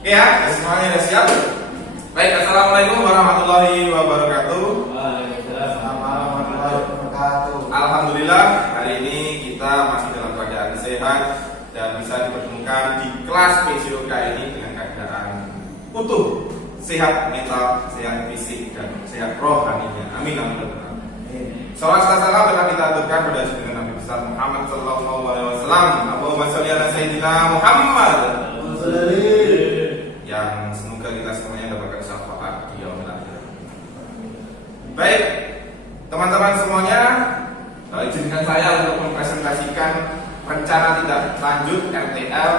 Oke ya, semuanya sudah siap? Baik, assalamualaikum warahmatullahi wabarakatuh. Waalaikumsalam warahmatullahi wabarakatuh. Alhamdulillah, hari ini kita masih dalam keadaan sehat dan bisa dipertemukan di kelas PJOK ini dengan keadaan utuh, sehat mental, sehat fisik, dan sehat rohaninya. Amin, amin, amin. Salam telah kita aturkan pada junjungan Nabi besar Muhammad sallallahu alaihi wasallam. Allahumma sholli ala sayyidina Muhammad. Yang semoga kita semuanya dapatkan syafaat di yaumil akhir. Baik, teman-teman semuanya, izinkan saya untuk mempresentasikan rencana tindak lanjut RTL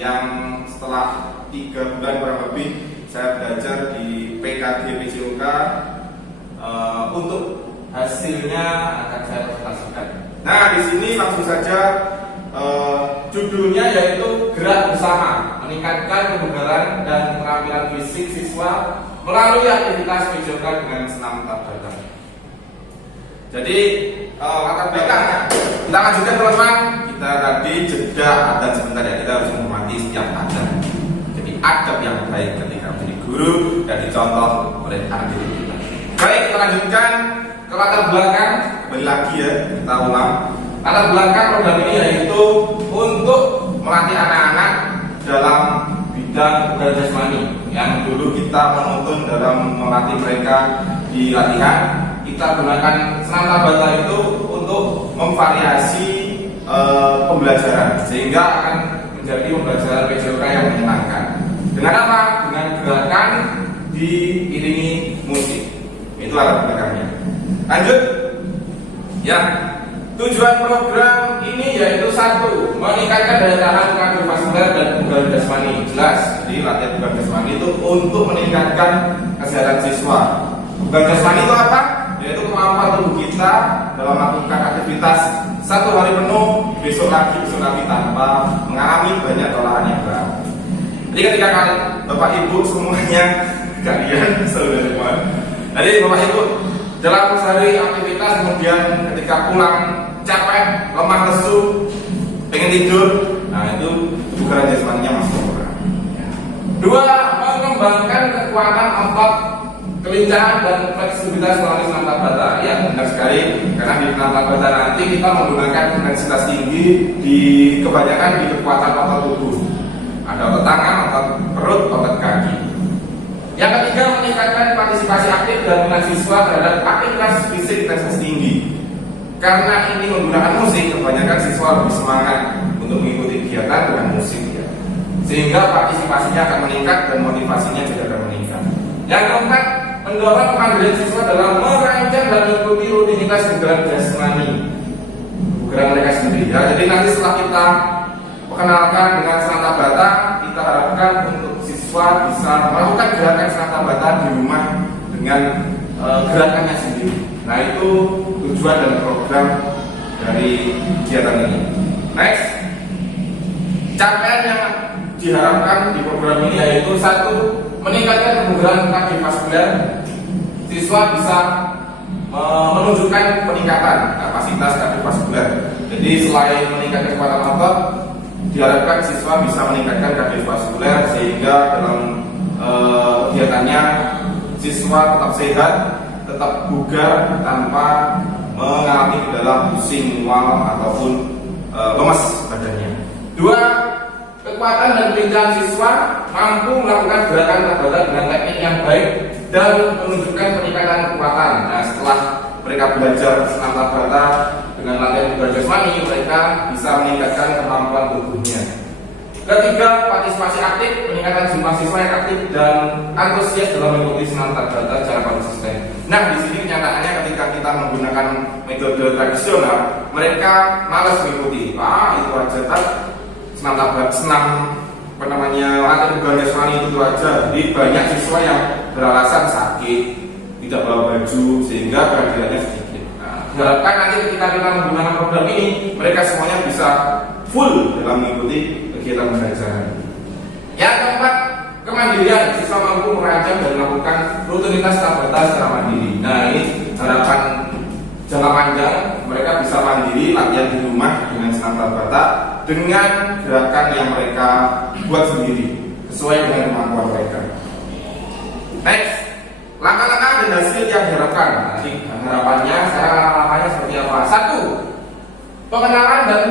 yang setelah 3 bulan kurang lebih saya belajar di PKG PJOK. Untuk hasilnya akan saya presentasikan. Nah, di sini langsung saja judulnya yaitu gerak bersama meningkatkan kebugaran dan keterampilan fisik siswa melalui aktivitas PJOK dengan senam tabata. Jadi latar belakangnya kita lanjutkan teman-teman. Kita tadi jeda adzan sebentar ya, kita harus menghormati setiap adzan. Jadi adab yang baik ketika menjadi guru dan dicontoh oleh adik kita. Baik, kita lanjutkan ke latar belakang. Kembali lagi ya, kita ulang. Latar belakang program ini yaitu untuk melatih anak-anak dalam bidang kebugaran jasmani. Yang dulu kita menuntun dalam melatih mereka di latihan, kita gunakan senam tabata itu untuk memvariasi pembelajaran sehingga akan menjadi pembelajaran PJOK yang menyenangkan. Dengan apa? Dengan gerakan diiringi musik. Itu latar belakangnya. Lanjut. Ya. Tujuan program ini yaitu 1. Meningkatkan daya tahan kardiovaskuler dan kebugaran jasmani. Jelas, jadi latihan kebugaran jasmani itu untuk meningkatkan kesehatan siswa. Kebugaran jasmani itu apa? Yaitu kemampuan tubuh kita dalam melakukan aktivitas 1 hari penuh, besok lagi tanpa mengalami banyak kelelahan yang berat. Jadi ketika Bapak Ibu semuanya kalian saudara, jadi Bapak Ibu dalam sehari aktivitas kemudian ketika pulang capek, lemah lesu, pengen tidur, nah itu kebugaran jasmaninya masuk program. 2. Mengembangkan kekuatan otot, kelincahan dan fleksibilitas melalui senam tabata. Ya, benar sekali, karena di senam tabata nanti kita menggunakan intensitas tinggi di kebanyakan di kekuatan otot tubuh. Ada otot tangan, otot perut, otot kaki. Yang ketiga, meningkatkan partisipasi aktif dan minat siswa terhadap aktivitas fisik intensitas tinggi. Karena ini menggunakan musik, kebanyakan siswa lebih semangat untuk mengikuti kegiatan dengan musik ya. Sehingga partisipasinya akan meningkat dan motivasinya juga akan meningkat. Yang keempat, mendorong kemandirian siswa dalam merancang dan mengikuti rutinitas kebugaran jasmani, kebugaran mereka sendiri ya. Jadi nanti setelah kita perkenalkan dengan senam tabata, kita harapkan untuk siswa bisa melakukan gerakan senam tabata di rumah dengan gerakannya sendiri. Nah, itu tujuan dan program dari kegiatan ini. Next, capaian yang diharapkan di program ini yaitu 1. Meningkatkan kebugaran kardiovaskuler. Siswa bisa menunjukkan peningkatan kapasitas kardiovaskuler. Jadi selain meningkatkan kekuatan otot, diharapkan siswa bisa meningkatkan kardiovaskuler sehingga dalam kegiatannya siswa tetap sehat, tetap bugar tanpa mengalami gejala pusing, mual ataupun lemas badannya. 2. Kekuatan dan kelincahan siswa mampu melakukan gerakan tabata dengan teknik yang baik dan menunjukkan peningkatan kekuatan. Nah, setelah mereka belajar senam tabata dengan latihan kebugaran jasmani, mereka bisa meningkatkan kemampuan tubuhnya. 3. Partisipasi aktif, peningkatan jumlah siswa yang aktif dan antusias dalam mengikuti senam tabata secara konsisten. Nah, di sini kenyataannya ketika kita menggunakan metode tradisional, mereka malas mengikuti. Itu aja tak senam tabata, latihan kebugaran jasmani itu aja. Jadi banyak siswa yang beralasan sakit, tidak bawa baju sehingga kehadirannya sedikit. Diharapkan nanti ketika kita menggunakan program ini, mereka semuanya bisa full dalam mengikuti kegiatan pembelajaran. Yang keempat, kemandirian. Siswa mampu merancang dan melakukan rutinitas tabata secara mandiri. Nah, ini harapan jangka panjang, mereka bisa mandiri latihan di rumah dengan senam tabata dengan gerakan yang mereka buat sendiri. sesuai dengan kemampuan mereka. Next, langkah-langkah dan hasil yang diharapkan. Nanti harapannya, sekarang langkah-langkahnya seperti apa? Satu, pengenalan dan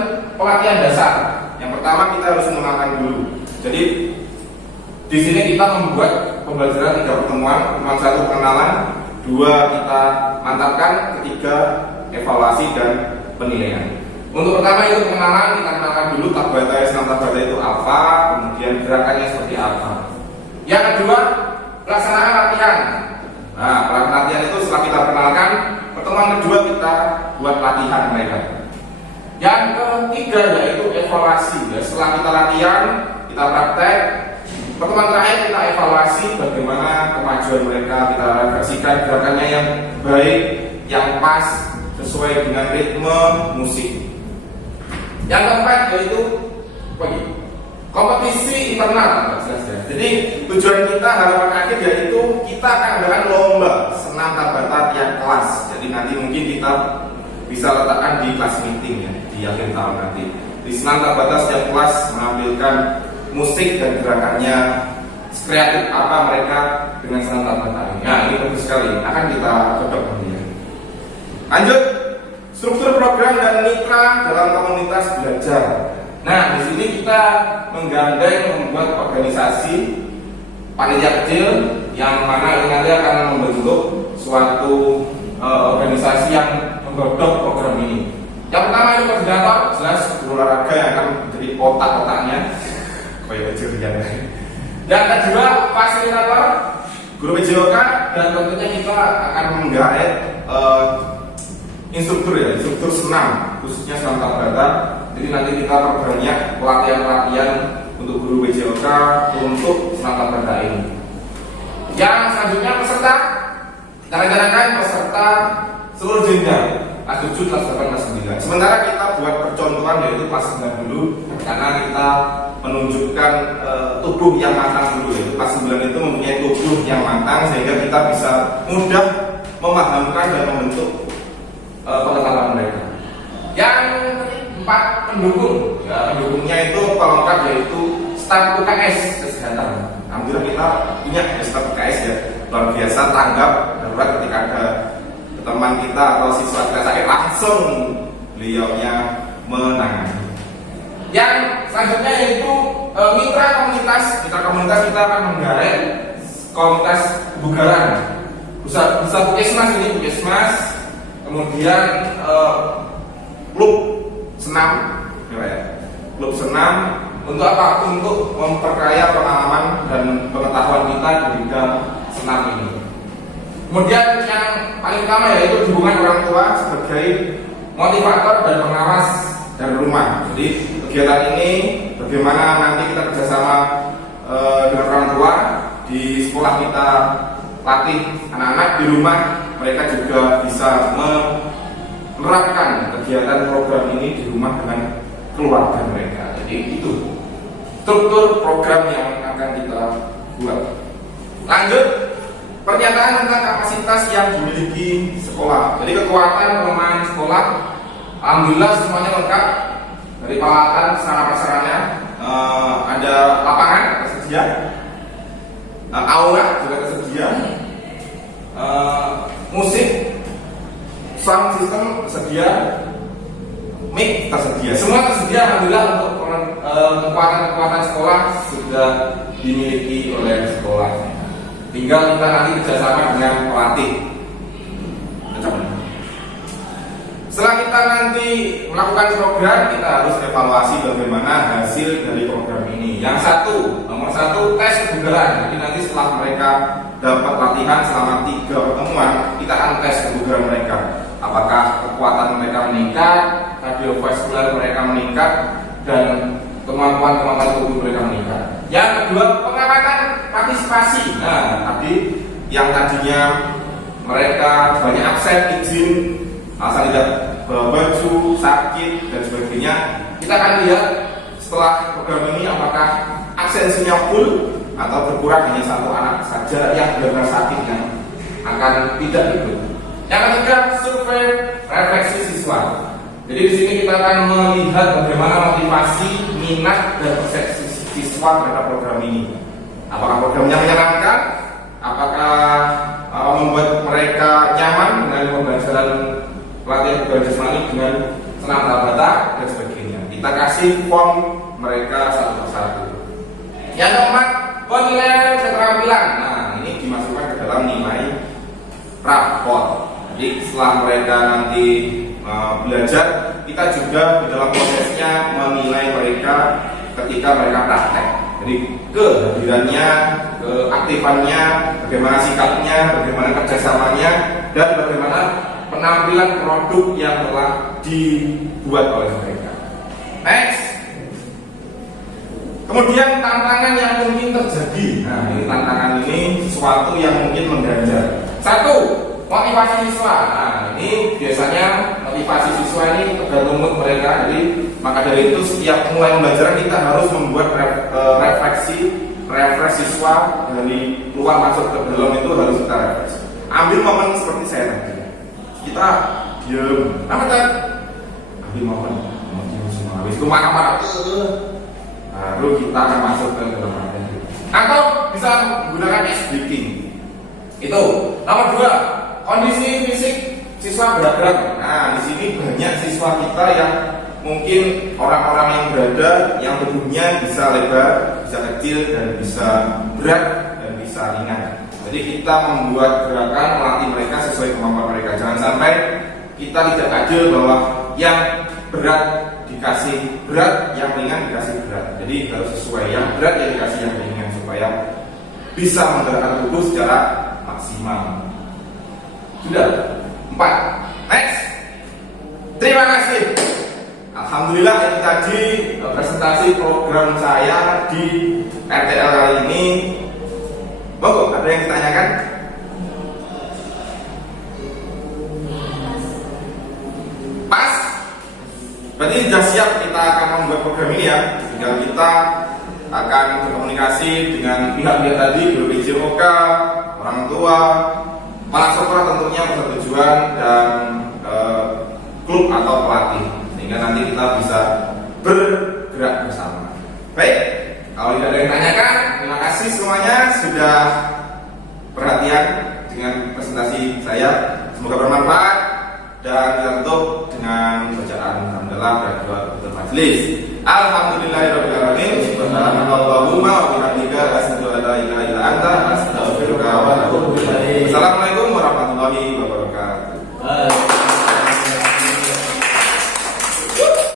pelatihan dasar. Yang pertama kita harus mengenalkan dulu. Jadi di sini kita membuat pembelajaran 3 pertemuan. Pertemuan 1 pengenalan, 2 kita mantapkan, 3 evaluasi dan penilaian. Untuk pertama itu pengenalan, kita kenalkan dulu Tabata senam Tabata itu apa, kemudian gerakannya seperti apa. Yang kedua, pelaksanaan latihan. Nah, pelaksanaan latihan itu setelah kita perkenalkan, pertemuan kedua kita buat latihan mereka. Yang ketiga yaitu evaluasi. Ya, setelah kita latihan, kita praktek. Pertemuan terakhir kita evaluasi bagaimana kemajuan mereka, kita refleksikan gerakannya yang baik, yang pas, sesuai dengan ritme musik. Yang keempat yaitu kompetisi internal. Jadi tujuan kita, harapan akhir yaitu kita akan adakan lomba senam Tabata tiap kelas. Jadi nanti mungkin kita bisa letakkan di kelas meeting ya, di akhir tahun nanti. Di senam Tabata setiap kelas menampilkan musik dan gerakannya kreatif apa mereka dengan senam Tabata ini. Nah, ini bagus sekali, akan kita cocok nanti. Lanjut, struktur program dan mitra dalam komunitas belajar. Nah, di sini kita menggandeng membuat organisasi panitia kecil yang mana ini nanti akan membentuk suatu organisasi yang menggodok program ini. Yang pertama itu koordinator, jelas guru olahraga yang akan menjadi otak-otaknya. Kayak kecil-kecil. Yang kedua, fasilitator, guru PJOK, dan tentunya kita akan menggait instruktur ya, instruktur senam, khususnya senam Tabata. Jadi nanti kita perbanyak pelatihan-pelatihan untuk guru PJOK untuk senam Tabata ini. Yang selanjutnya peserta, kita rencanakan peserta seluruh jenjang, kelas 7, kelas 8, kelas 9. Sementara kita buat percontohan yaitu kelas 9 dulu, karena kita menunjukkan tubuh yang matang dulu. Yaitu kelas 9 itu mempunyai tubuh yang matang sehingga kita bisa mudah memahamkan dan membentuk pengetahuan mereka. Yang 4, pendukung. Ya, pendukungnya itu pelengkap yaitu staf UKS kesehatan. Alhamdulillah kita punya staf UKS ya, luar biasa, tanggap darurat ketika ada teman kita atau siswa kita sakit langsung beliaunya menangani. Yang selanjutnya yaitu mitra komunitas. Mitra komunitas kita akan menggait komunitas kebugaran. Bisa Puskesmas ini, Puskesmas. Kemudian klub senam, ya, klub senam untuk apa? Untuk memperkaya pengalaman dan pengetahuan kita di bidang senam ini. Kemudian yang paling utama yaitu hubungan orang tua sebagai motivator dan pengawas dari rumah. Jadi kegiatan ini bagaimana nanti kita kerjasama dengan orang tua di sekolah, kita latih anak-anak di rumah, mereka juga bisa menerapkan kegiatan program ini di rumah dengan keluarga mereka. Jadi itu struktur program yang akan kita buat. Lanjut, pernyataan tentang kapasitas yang dimiliki sekolah. Jadi kekuatan pemain sekolah, alhamdulillah semuanya lengkap. Dari peralatan sarana prasarana, ada lapangan tersedia, aula juga tersedia, musik, sound system tersedia, mic tersedia, semua tersedia. Alhamdulillah untuk kekuatan-kekuatan sekolah sudah dimiliki oleh sekolah. Tinggal kita nanti kerjasama dengan pelatih. Setelah kita nanti melakukan program, kita harus evaluasi bagaimana hasil dari program ini. Yang nomor satu tes kebugaran. Jadi nanti setelah mereka dapat latihan selama 3 pertemuan, kita akan tes kebugaran mereka. Apakah kekuatan mereka meningkat, kardiovaskular mereka meningkat, dan kemampuan tubuh mereka meningkat. Yang kedua, pengamatan partisipasi. Nah, tadi yang tadinya mereka banyak absen, izin, asal tidak bawa baju, sakit dan sebagainya, kita akan lihat setelah program ini apakah absensinya full atau berkurang, hanya 1 anak saja yang benar-benar sakit yang akan tidak ikut. Yang ketiga, survei refleksi siswa. Jadi di sini kita akan melihat bagaimana motivasi, minat dan persepsi siswa terhadap program ini. programnya menyenangkan, apakah membuat mereka nyaman dengan pembelajaran pelatihan kebugaran jasmani dengan senam tabata dan sebagainya. Kita kasih form mereka satu persatu. Yang keempat, penilaian keterampilan. Nah, ini dimasukkan ke dalam nilai rapor. Jadi setelah mereka nanti belajar, kita juga di dalam prosesnya menilai mereka ketika mereka praktek. Jadi kehadirannya, keaktifannya, bagaimana sikapnya, bagaimana kerjasamanya, dan bagaimana penampilan produk yang telah dibuat oleh mereka. Next. Kemudian tantangan yang mungkin terjadi. Nah, ini tantangan ini sesuatu yang mungkin mengganjal. Satu, motivasi siswa. Nah, ini biasanya motivasi siswa ini tergantung mood mereka. Jadi maka dari itu setiap mulai pembelajaran kita harus membuat refresh siswa dari keluar masuk ke dalam itu harus kita refresh. Ambil momen seperti saya tadi. Kita diam. Apa tadi? Ambil momen. Habis itu marah-marah. Baru kita akan masuk ke dalam materi. Atau bisa menggunakan ice breaking. Itu. Nomor 2, kondisi fisik siswa beragam. Nah, di sini banyak siswa kita yang mungkin orang-orang yang berada yang tubuhnya bisa lebar, bisa kecil, dan bisa berat dan bisa ringan. Jadi kita membuat gerakan melatih mereka sesuai kemampuan mereka. Jangan sampai kita tidak adil bahwa yang berat dikasih berat, yang ringan dikasih berat. Jadi harus sesuai, yang berat ya dikasih yang ringan supaya bisa menggerakkan tubuh secara maksimal. Sudah 4. Next. Terima kasih. Alhamdulillah, ini tadi presentasi program saya di RTL kali ini. Monggo, ada yang ditanyakan? Pas? Berarti sudah siap kita akan membuat program ini ya. Tinggal kita akan berkomunikasi dengan pihak-pihak tadi, guru PJOK, orang tua, para sekolah tentunya persetujuan dan klub atau pelatih, sehingga nanti kita bisa bergerak bersama. Baik, kalau tidak ada yang tanyakan, terima kasih semuanya sudah perhatian dengan presentasi saya. Semoga bermanfaat dan kita tutup dengan bacaan alhamdulillah dan doa tutup majelis. Alhamdulillahirabbil alamin. Subhanallahumma wa bihamdika asyhadu an la ilaha illa anta astaghfiruka wa atubu ilaik. Assalamualaikum